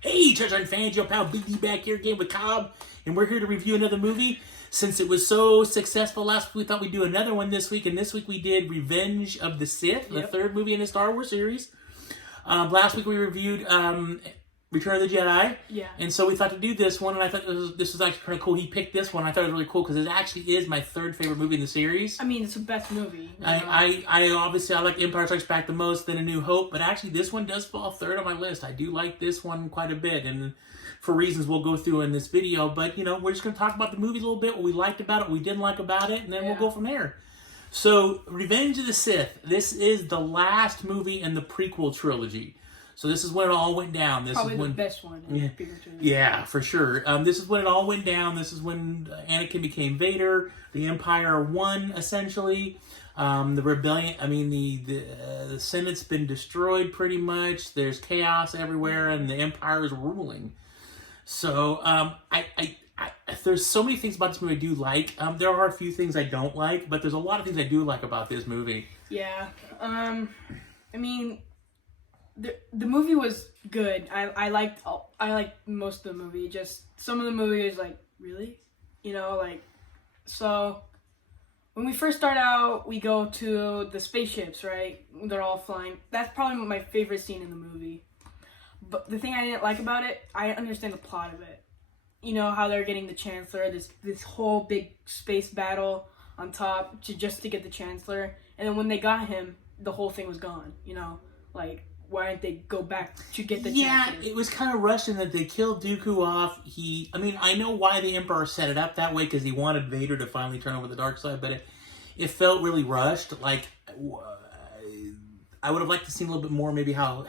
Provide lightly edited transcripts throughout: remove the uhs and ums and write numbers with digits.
Hey, Touchdown fans, your pal Big D back here again with Cobb, and we're here to review another movie. Since it was so successful last week, we thought we'd do another one this week, and this week we did Revenge of the Sith, the third movie in the Star Wars series. Last week we reviewed Return of the Jedi, and so we thought to do this one, and I thought this was actually kind of cool. He picked this one. I thought it was really cool because it actually is my third favorite movie in the series. I mean, it's the best movie. I obviously I like Empire Strikes Back the most, then A New Hope, but actually this one does fall third on my list. I do like this one quite a bit, and for reasons we'll go through in this video. But we're just going to talk about the movie a little bit, what we liked about it, what we didn't like about it, and then we'll go from there. So, Revenge of the Sith. This is the last movie in the prequel trilogy. So this is when it all went down. This Probably is when the best one. Yeah, for sure. This is when it all went down. This is when Anakin became Vader. The Empire won, essentially. The rebellion. I mean, the Senate's been destroyed pretty much. There's chaos everywhere, and the Empire is ruling. So there's so many things about this movie I do like. There are a few things I don't like, but there's a lot of things I do like about this movie. Yeah. I mean, the movie was good. I liked most of the movie. Just some of the movie is like, really? So when we first start out, we go to the spaceships, right? They're all flying. That's probably my favorite scene in the movie. But the thing I didn't like about it, I understand the plot of it. You know, how they're getting the Chancellor, this whole big space battle on top just to get the Chancellor. And then when they got him, the whole thing was gone, why didn't they go back to get the Chancellor? Yeah, it was kind of rushed in that they killed Dooku off. I know why the Emperor set it up that way, because he wanted Vader to finally turn over the dark side, but it felt really rushed. I would have liked to see a little bit more maybe how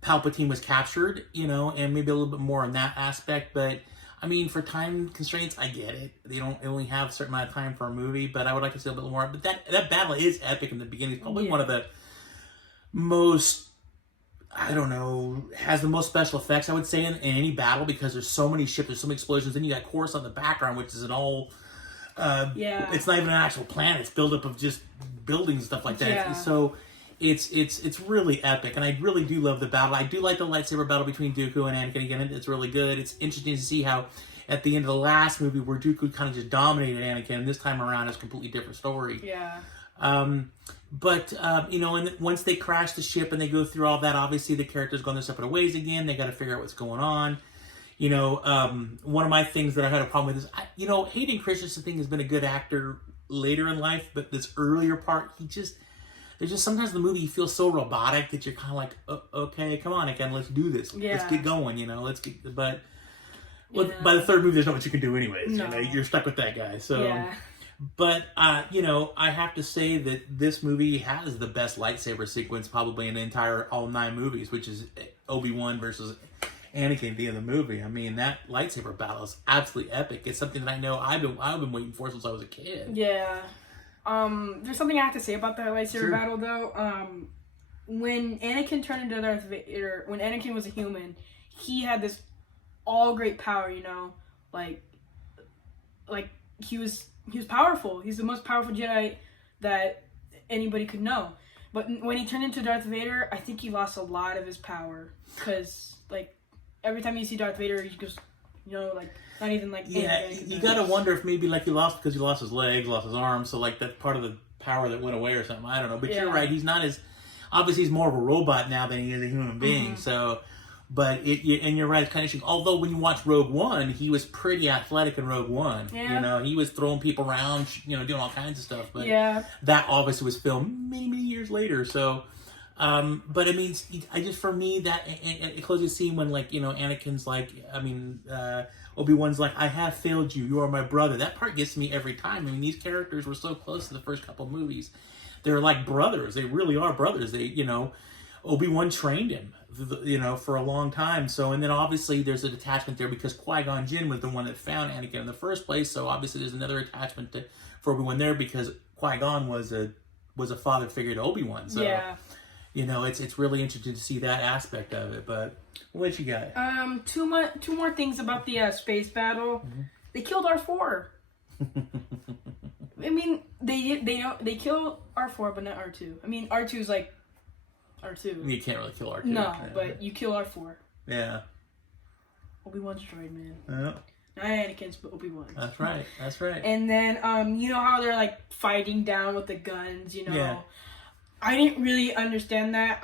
Palpatine was captured, and maybe a little bit more on that aspect, but I mean, for time constraints, I get it. They only have a certain amount of time for a movie, but I would like to see a little bit more. But that battle is epic in the beginning. It's probably one of the most, has the most special effects, I would say, in any battle, because there's so many ships, there's so many explosions. Then you got Coruscant in the background, which is an all, it's not even an actual planet. It's built up of just buildings and stuff like that. Yeah. So it's really epic, and I really do love the battle. I do like the lightsaber battle between Dooku and Anakin. Again, it's really good. It's interesting to see how at the end of the last movie, where Dooku kind of just dominated Anakin, and this time around it's a completely different story. Yeah. And once they crash the ship and they go through all that, obviously the characters go their separate ways again. They got to figure out what's going on. One of my things that I had a problem with is, Hayden Christensen thing has been a good actor later in life, but this earlier part, there's just sometimes in the movie you feel so robotic that you're kind of like, okay, come on, again, let's do this. Yeah. Let's get going, but by the third movie, there's not much you can do anyways. No. You're stuck with that guy. So. Yeah. But, I have to say that this movie has the best lightsaber sequence probably in the entire all 9 movies, which is Obi-Wan versus Anakin at the end of the movie. I mean, that lightsaber battle is absolutely epic. It's something that I know I've been waiting for since I was a kid. Yeah. There's something I have to say about that lightsaber battle, though. When Anakin turned into Darth Vader, when Anakin was a human, he had this all great power, he was powerful. He's the most powerful Jedi that anybody could know. But when he turned into Darth Vader, I think he lost a lot of his power. Because, every time you see Darth Vader, he goes, not even Yeah, you gotta wonder if maybe he lost because he lost his legs, lost his arms, so that's part of the power that went away or something. I don't know. But you're right, he's not as, obviously he's more of a robot now than he is a human being, so. But and you're right, it's kind of interesting. Although when you watch Rogue One, he was pretty athletic in Rogue One. Yeah. He was throwing people around, doing all kinds of stuff. But that obviously was filmed many, many years later. So, but I mean, for me, that it closes the scene when Anakin's Obi-Wan's like, I have failed you. You are my brother. That part gets me every time. I mean, these characters were so close to the first couple of movies. They're like brothers. They really are brothers. They, Obi-Wan trained him, for a long time. So, and then obviously there's a attachment there because Qui-Gon Jinn was the one that found Anakin in the first place. So obviously there's another attachment for Obi-Wan there because Qui-Gon was a father figure to Obi-Wan. So, it's really interesting to see that aspect of it. But what you got? Two more things about the space battle. Mm-hmm. They killed R4. I mean, they kill R4, but not R2. I mean, R2's R2. You can't really kill R2. No, but you kill R4. Yeah. Obi-Wan's droid, man. Yeah. Not Anakin's, but Obi-Wan's. That's right. That's right. And then, you know how they're like fighting down with the guns, you know? Yeah. I didn't really understand that.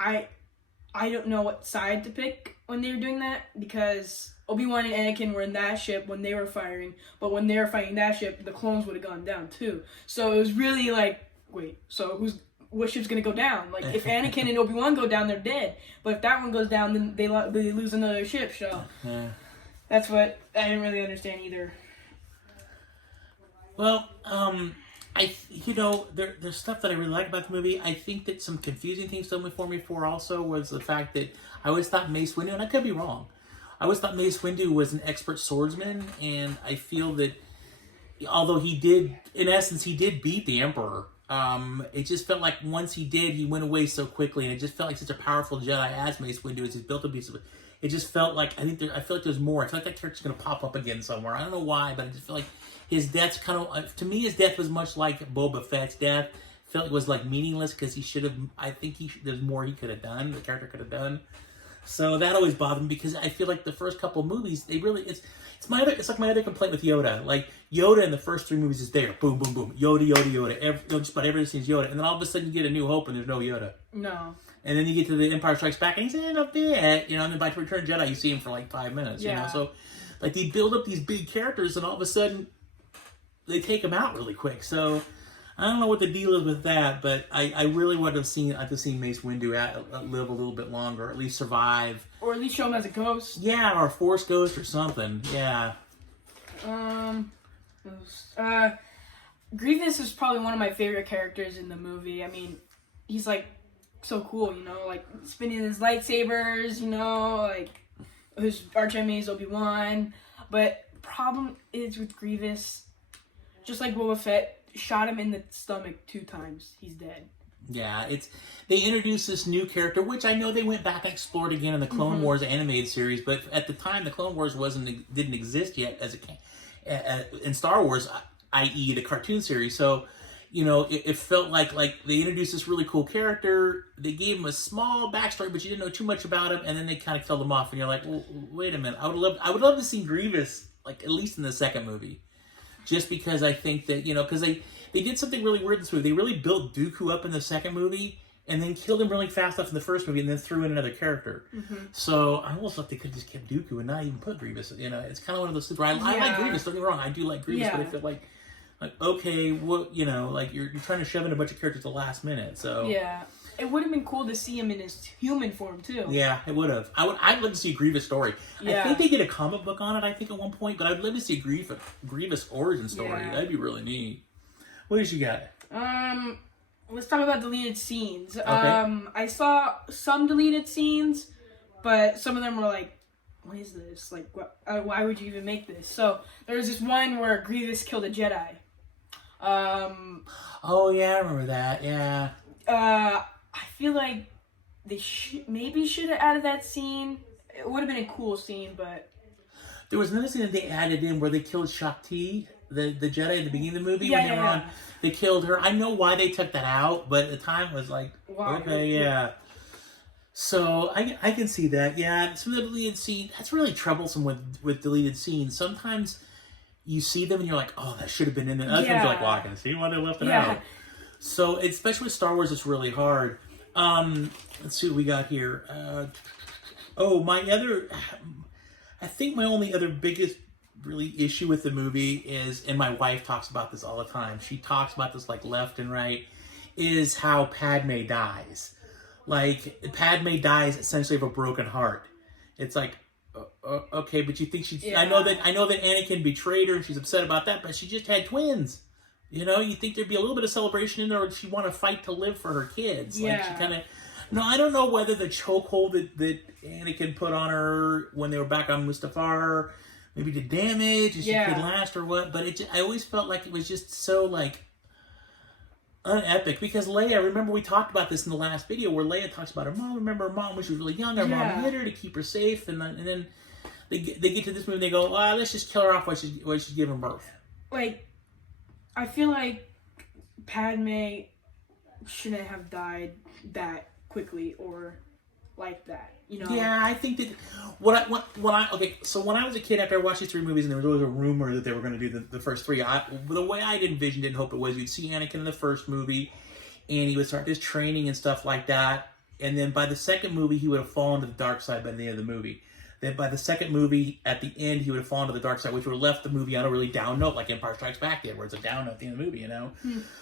I don't know what side to pick when they were doing that, because Obi-Wan and Anakin were in that ship when they were firing, but when they were fighting that ship, the clones would have gone down too. So it was really like, wait, so what ship's gonna go down? Like, if Anakin and Obi-Wan go down, they're dead. But if that one goes down, then they lose another ship. So that's what I didn't really understand either. Well, there's stuff that I really like about the movie. I think that some confusing things done for me also was the fact that I always thought Mace Windu, and I could be wrong, I always thought Mace Windu was an expert swordsman, and I feel that although he did beat the Emperor, it just felt like once he did, he went away so quickly, and it just felt like such a powerful Jedi as Mace Windu as he's built a piece of it. It just felt like, I feel like there's more. I feel like that character's going to pop up again somewhere. I don't know why, but I just feel like his death's kind of, to me, his death was much like Boba Fett's death. I felt it was like meaningless because he should have, there's more he could have done, the character could have done. So that always bothered me because I feel like the first couple of movies, it's like my other complaint with Yoda. Like, Yoda in the first 3 movies is there. Boom, boom, boom. Yoda. Just about everything is Yoda. And then all of a sudden you get A New Hope and there's no Yoda. No. And then you get to The Empire Strikes Back and he's up there. And then by Return of the Jedi you see him for like 5 minutes. Yeah. So like they build up these big characters and all of a sudden they take them out really quick. So I don't know what the deal is with that, but I really would have seen Mace Windu live a little bit longer, or at least survive. Or at least show him as a ghost. Yeah, or a Force ghost or something. Yeah. Grievous is probably one of my favorite characters in the movie. I mean, he's like so cool, like spinning his lightsabers, like his archenemy is Obi-Wan. But problem is with Grievous, just like Boba Fett, shot him in the stomach 2 times. He's dead. Yeah, they introduced this new character, which I know they went back and explored again in the Clone Wars animated series, but at the time the Clone Wars didn't exist yet as in Star Wars, i.e. the cartoon series. So, it felt like they introduced this really cool character. They gave him a small backstory, but you didn't know too much about him, and then they kind of killed him off. And you're like, well, wait a minute, I would love to see Grievous like at least in the second movie. Just because I think that, because they did something really weird in this movie. They really built Dooku up in the second movie and then killed him really fast enough in the first movie and then threw in another character. So I almost thought they could have just kept Dooku and not even put Grievous. It's kind of one of those things where I like Grievous, don't get me wrong. I do like Grievous, but I feel like okay, well, like you're trying to shove in a bunch of characters at the last minute. So yeah. It would have been cool to see him in his human form too. Yeah, it would have. I'd love to see a Grievous story. Yeah. I think they did a comic book on it, I think, at one point, but I'd love to see a Grievous origin story. Yeah. That'd be really neat. What else you got? Let's talk about deleted scenes. Okay. I saw some deleted scenes, but some of them were like, what is this? Like, why would you even make this? So there was this one where Grievous killed a Jedi. Oh yeah, I remember that. Yeah. I feel like they should have added that scene. It would have been a cool scene, but there was another scene that they added in where they killed Shakti, the Jedi at the beginning of the movie when they were on. They killed her. I know why they took that out, but at the time it was like, okay, yeah. So I can see that. Yeah, some of the deleted scenes, that's really troublesome with deleted scenes. Sometimes you see them and you're like, oh, that should have been in there. Other times you're like, well, I can see why they left it out. So, especially with Star Wars, it's really hard. Let's see what we got here. I think my only other biggest really issue with the movie is, and my wife talks about this all the time, she talks about this like left and right, is how Padme dies. Like, Padme dies essentially of a broken heart. It's like, okay, but you think she's... Yeah. I know that Anakin betrayed her and she's upset about that, but she just had twins. You think there'd be a little bit of celebration in there, or she'd want to fight to live for her kids. Yeah. Like, she kind of... No, I don't know whether the chokehold that Anakin put on her when they were back on Mustafar maybe did damage and she could last or what, but I always felt like it was just so, like, unepic. Because Leia, remember we talked about this in the last video where Leia talks about her mom. Remember her mom when she was really young, her mom hid her to keep her safe, and then they get to this movie and they go, let's just kill her off while she's giving birth. Like, I feel like Padme shouldn't have died that quickly, or like that. You know? Yeah, I think that so when I was a kid, after I watched these three movies, and there was always a rumor that they were going to do the first three, the way I envisioned it and hoped it was, you'd see Anakin in the first movie, and he would start his training and stuff like that, and then by the second movie, he would have fallen to the dark side by the end of the movie. Then by the second movie, at the end, he would have fallen to the dark side, which would have left the movie on a really down note, like Empire Strikes Back did, where it's a down note at the end of the movie, you know?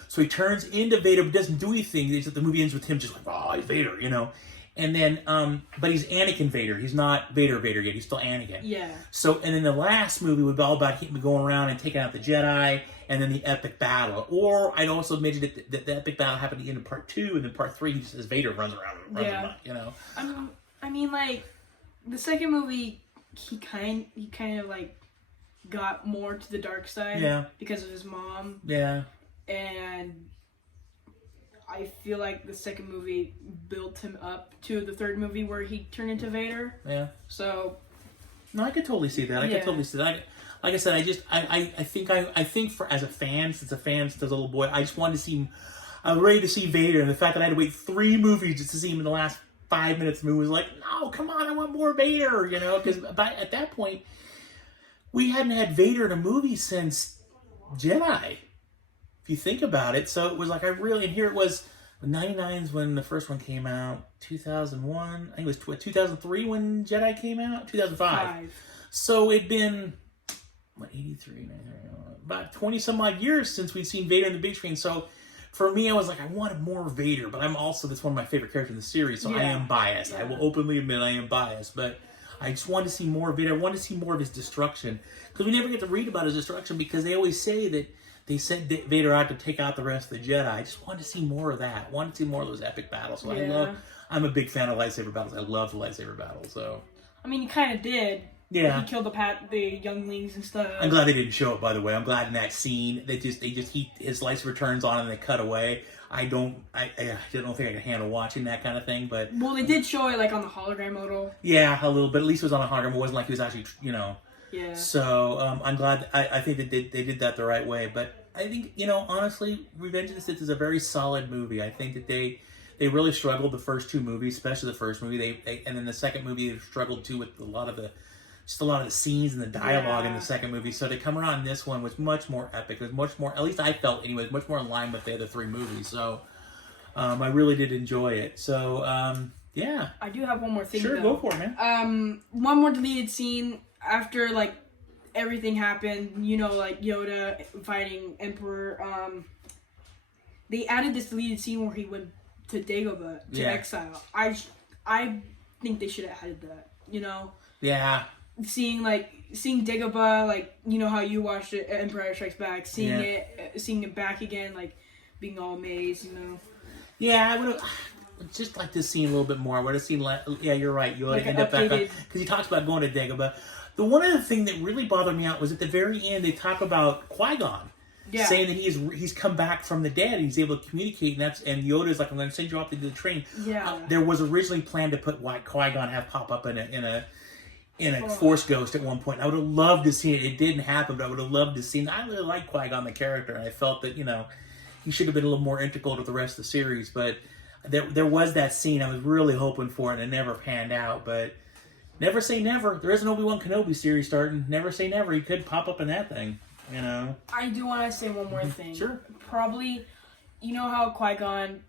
So he turns into Vader, but doesn't do anything. It's just the movie ends with him just like, oh, he's Vader, you know? And then, but he's Anakin Vader. He's not Vader yet. He's still Anakin. Yeah. So, and then the last movie would be all about him going around and taking out the Jedi, and then the epic battle. Or I'd also mention that the epic battle happened at the end of part 2, and then part 3, he just as Vader runs around, you know? I mean, like, the second movie, he kind of like got more to the dark side because of his mom. Yeah. And I feel like the second movie built him up to the third movie where he turned into Vader. Yeah. So. No, I could totally see that. I could totally see that. Like I said, I think for as a fan, since a little boy, I just wanted to see. I was ready to see Vader, and the fact that I had to wait 3 movies just to see him in the last 5 minutes of the movie was like, no, come on, I want more Vader, you know? Because at that point, we hadn't had Vader in a movie since Jedi, if you think about it. So it was like, and here it was, 99's when the first one came out, 2001, I think it was 2003 when Jedi came out, 2005. So it'd been, 83, 93, about 20 some odd years since we'd seen Vader in the big screen. So for me, I was like, I wanted more Vader, but that's one of my favorite characters in the series, so I am biased. I will openly admit I am biased, but I just wanted to see more Vader. I wanted to see more of his destruction, because we never get to read about his destruction, because they always say that they sent Vader out to take out the rest of the Jedi. I just wanted to see more of that. I wanted to see more of those epic battles. So I'm a big fan of lightsaber battles. I love the lightsaber battles. So I mean, he kind of did. Yeah. He killed the younglings and stuff. I'm glad they didn't show it, by the way. I'm glad in that scene his lightsaber turns on and they cut away. I don't think I can handle watching that kind of thing, but well, they did show it like on the hologram model. Yeah, a little bit. At least it was on a hologram. It wasn't like he was actually, you know. Yeah. So I'm glad. I think that they did that the right way. But I think, you know, honestly, Revenge of the Sith is a very solid movie. I think that they really struggled the first 2 movies, especially the first movie. And then the second movie they struggled too with a lot of the scenes and the dialogue in the second movie. So to come around, this one was much more epic. It was much more, at least I felt anyway, much more in line with the other 3 movies. So I really did enjoy it. So yeah. I do have one more thing. Sure, go for it, man. One more deleted scene after like everything happened. You know, like Yoda fighting Emperor. They added this deleted scene where he went to Dagobah to exile. I think they should have added that. You know. Yeah. Seeing Dagobah, like, you know how you watched it, Empire Strikes Back, seeing it back again, like being all amazed, you know. Yeah, I would have just liked to see a little bit more. I would have seen, you're right. You would end up back on, because he talks about going to Dagobah. The one other thing that really bothered me out was at the very end they talk about Qui-Gon. Yeah. Saying that he's come back from the dead and he's able to communicate, and Yoda's like, I'm going to send you off to do the train. Yeah. There was originally planned to put Qui-Gon have pop up in a Force Ghost at one point. I would have loved to see it. It didn't happen, but I would have loved to see it. I really like Qui-Gon, the character, and I felt that, you know, he should have been a little more integral to the rest of the series. But there was that scene. I was really hoping for it, and it never panned out. But never say never. There is an Obi-Wan Kenobi series starting. Never say never. He could pop up in that thing, you know. I do want to say one more thing. Sure. Probably, you know how Qui-Gon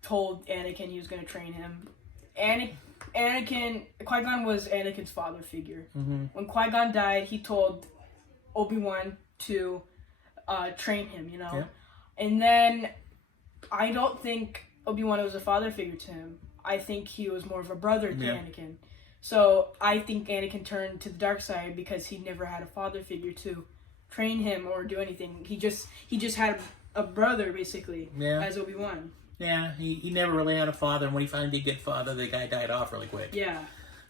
told Anakin he was going to train him? Qui-Gon was Anakin's father figure. Mm-hmm. When Qui-Gon died, he told Obi-Wan to train him, you know? Yeah. And then I don't think Obi-Wan was a father figure to him. I think he was more of a brother to Anakin. So I think Anakin turned to the dark side because he never had a father figure to train him or do anything. He just had a brother, basically, as Obi-Wan. Yeah, he never really had a father, and when he finally did get a father, the guy died off really quick. Yeah.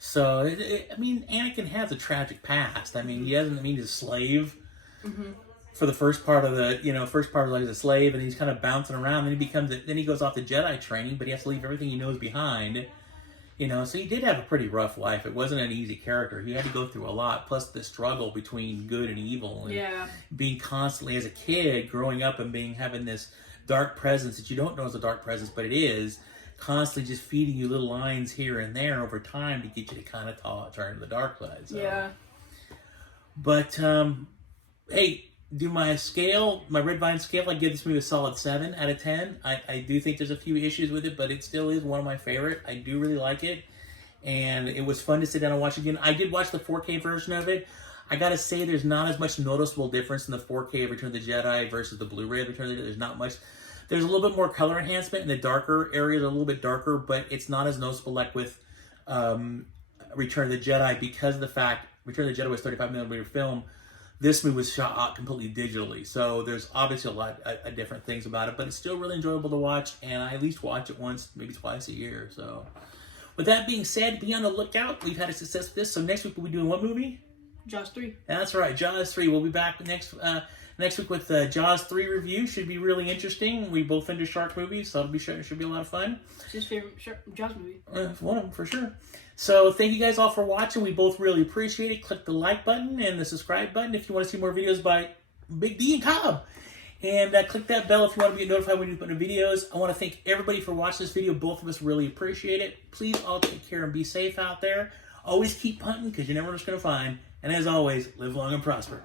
So, I mean, Anakin has a tragic past. I mean, he doesn't mean he's a slave for the first part of his life as a slave, and he's kind of bouncing around. Then he goes off to Jedi training, but he has to leave everything he knows behind. You know, so he did have a pretty rough life. It wasn't an easy character. He had to go through a lot, plus the struggle between good and evil, and being constantly as a kid growing up and having this dark presence that you don't know is a dark presence, but it is constantly just feeding you little lines here and there over time to get you to kind of turn to the dark side. So. Yeah. But, hey, do my scale, my Red Vine scale, I give this movie a solid 7 out of 10. I do think there's a few issues with it, but it still is one of my favorite. I do really like it. And it was fun to sit down and watch again. I did watch the 4K version of it. I gotta say, there's not as much noticeable difference in the 4K of Return of the Jedi versus the Blu-ray of Return of the Jedi. There's not much. There's a little bit more color enhancement in the darker areas, a little bit darker, but it's not as noticeable like with Return of the Jedi because of the fact Return of the Jedi was 35mm film. This movie was shot out completely digitally, so there's obviously a lot of different things about it, but it's still really enjoyable to watch, and I at least watch it once, maybe twice a year. So, with that being said, be on the lookout. We've had a success with this, so next week we'll be doing what movie? Jaws 3. That's right, Jaws 3. We'll be back next week with Jaws 3 review. Should be really interesting. We both into shark movies, so should be a lot of fun. It's his favorite Jaws movie. One of them, for sure. So thank you guys all for watching. We both really appreciate it. Click the like button and the subscribe button if you want to see more videos by Big D and Cobb. And click that bell if you want to be notified when we put in videos. I want to thank everybody for watching this video. Both of us really appreciate it. Please all take care and be safe out there. Always keep hunting because you never know what you're going to find. And as always, live long and prosper.